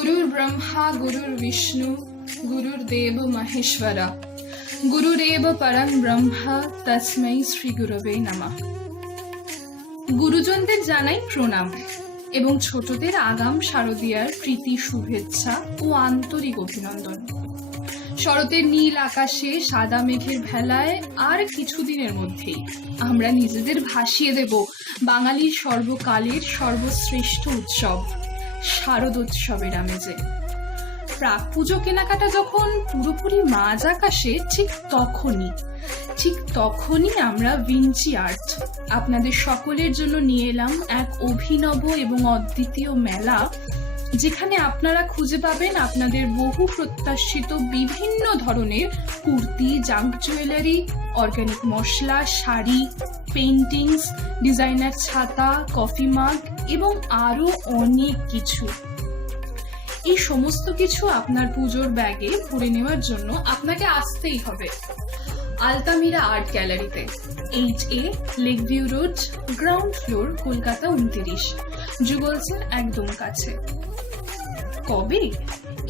गुरुर् ब्रह्मा गुरुर्विष्णु गुरुर्देव महेश्वरा गुरुरेव परं ब्रह्मा तस्मै श्री गुरवे नमः। গুরুজনদের জানাই প্রণাম এবং ছোটদের আগাম শারদীয়ার প্রীতি শুভেচ্ছা ও আন্তরিক অভিনন্দন। শরতের নীল আকাশে সাদা মেঘের ভেলায় আর কিছুদিনের মধ্যেই আমরা নিজেদের ভাসিয়ে দেব বাঙালির সর্বকালের সর্বশ্রেষ্ঠ উৎসব শারদোৎসবের আমেজে। প্রাক পুজো কেনাকাটা যখন পুরোপুরি মাঝ আকাশে, ঠিক তখনই আমরা ভিঞ্চি আর্ট আপনাদের সকলের জন্য নিয়ে এলাম এক অভিনব এবং অদ্বিতীয় মেলা, যেখানে আপনারা খুঁজে পাবেন আপনাদের বহু প্রত্যাশিত বিভিন্ন ধরনের কুর্তি, জাঙ্ক জুয়েলারি, অর্গানিক মশলা, শাড়ি, পেইন্টিংস, ডিজাইনার ছাতা, কফি মাগ এবং আরো অনেক কিছু। এই সমস্ত কিছু আপনার পুজোর ব্যাগে ভরে নেওয়ার জন্য আপনাকে আসতেই হবে আলতামিরা আর্ট গ্যালারিতে, HA lake view road, ground floor, Kolkata 29, যুগলসের একদম কাছে। কবে?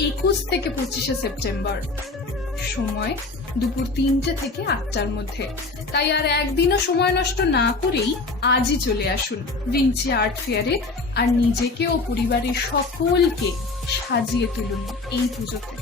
21 থেকে 25 সেপ্টেম্বর। সময় দুপুর 3টে থেকে 8টার মধ্যে। তাই আর একদিনও সময় নষ্ট না করেই আজই চলে আসুন ভিঞ্চি আর্ট ফেয়ারে আর নিজেকে ও পরিবারের সকলকে সাজিয়ে তুলুন এই পুজোতে।